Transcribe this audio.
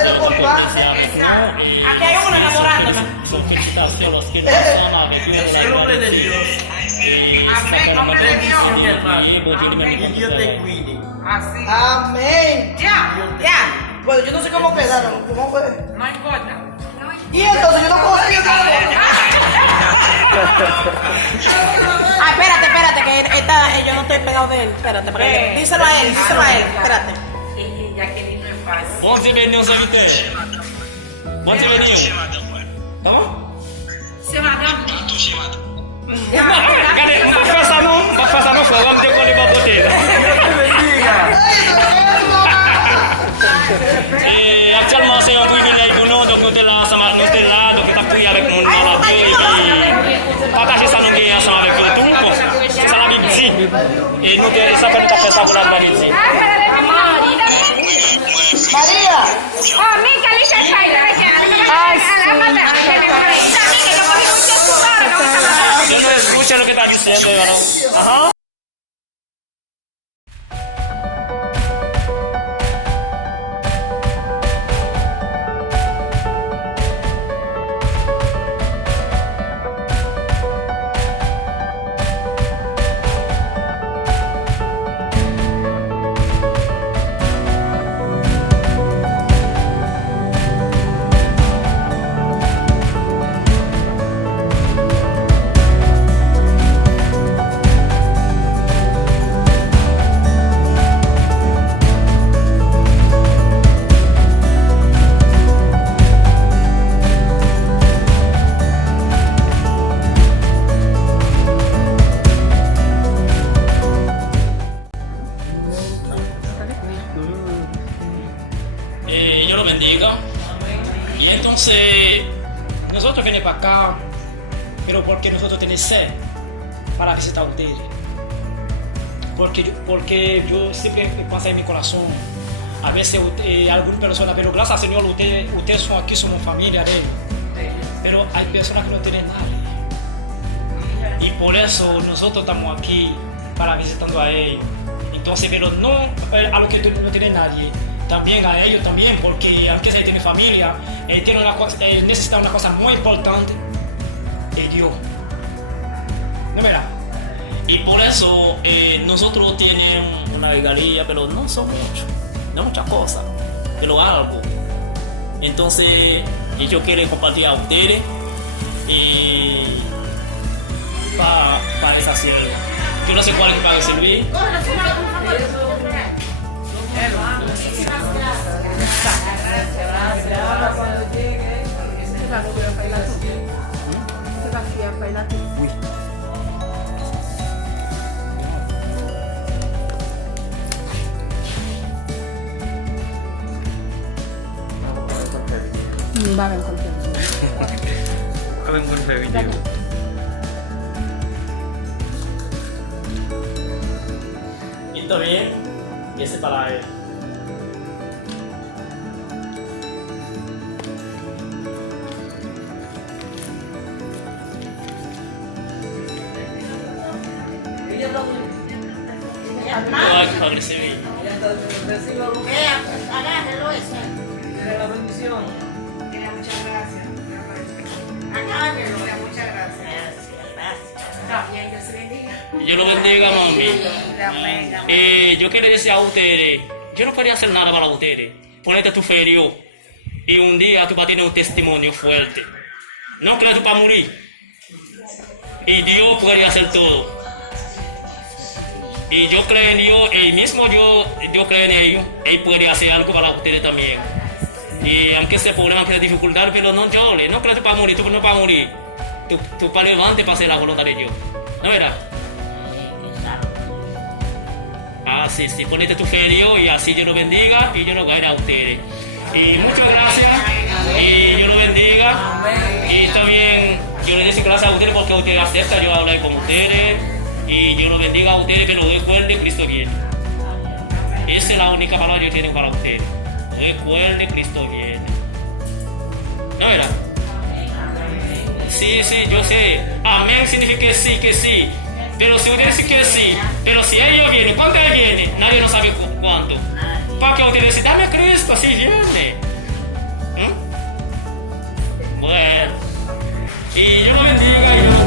hacerlo con paz. Aquí hay uno enamorándome. Son felicitaciones a los que no son amigos El nombre de Dios. Amén, hombre de Dios. Bendición, hermano. y Y Dios te cuide. Así. Amén. Ya. Bueno, yo no sé cómo quedaron. ¿Cómo fue? No importa. Y entonces yo no puedo seguir nada. Ah, espérate, que yo no estoy pegado de él. Espérate, para que díselo a él, espérate. Onde venham os habitantes? Onde venham? Tá bom? Cadê? Não pode passar no fogo, vamos ter que levar a boteira. Actuellement, c'est un privilège pour nous, donc de là, ça m'a noté là, donc tu as prié avec nous dans la vie et partager ça nous gagne ensemble avec tout le monde. C'est ça la Bible dit. Et nous, ça peut nous faire ça pour la Bible dit. María. Yo no escucho lo que está diciendo, hermano. Ajá. Dios lo bendiga. Y entonces, nosotros venimos para acá, pero porque nosotros tenemos sed para visitar ustedes. Porque yo siempre pasa en mi corazón, a veces algunas personas, pero gracias al Señor, ustedes son aquí, somos familia de Él. Pero hay personas que no tienen nada. Y por eso nosotros estamos aquí para visitando a Él. Entonces, pero no a los que no tienen nadie. También a ellos también, porque aunque se tiene familia, necesita una cosa muy importante, de Dios. ¿No verdad? Y por eso nosotros tenemos una regalía, pero no son mucho, no muchas cosas, pero algo. Entonces, yo quiero compartir a ustedes para esa sierva. Yo no sé cuál es para servir. Come con fe video. Y está bien, y ese para él. Para recibir. Agárrelo eso. La bendición. Muchas gracias. Agárrelo, muchas gracias. Está bien, Dios bendiga. Dios lo bendiga, mami. Yo quiero decir a ustedes, yo no podría hacer nada para ustedes. Ponete tu ferio y un día tú vas a tener un testimonio fuerte. No creas tú para morir. Y Dios podría hacer todo. Y yo creo en Dios, el mismo yo creo en ellos, Él puede hacer algo para ustedes también. Y aunque sea problema, aunque sea dificultad, pero no llores, no creas tú para morir, tú no para morir. Tú para levante para hacer la voluntad de Dios. ¿No verás? Ah, sí, ponete tu fe en Dios y así Dios lo bendiga y yo lo guarde a ustedes. Y muchas gracias y Dios lo bendiga. Y está bien, yo les doy gracias a ustedes porque ustedes aceptan, yo hablar con ustedes. Y Dios lo bendiga a ustedes, pero recuerden, Cristo viene. Esa es la única palabra que yo tengo para ustedes. Recuerden, Cristo viene. ¿No verás? Sí, yo sé. Amén significa que sí. Pero si usted dice que sí, pero si ellos vienen, ¿cuándo ellos vienen? Nadie no sabe cuánto. Para que usted dice, dame a Cristo, así viene. Y Dios me bendiga.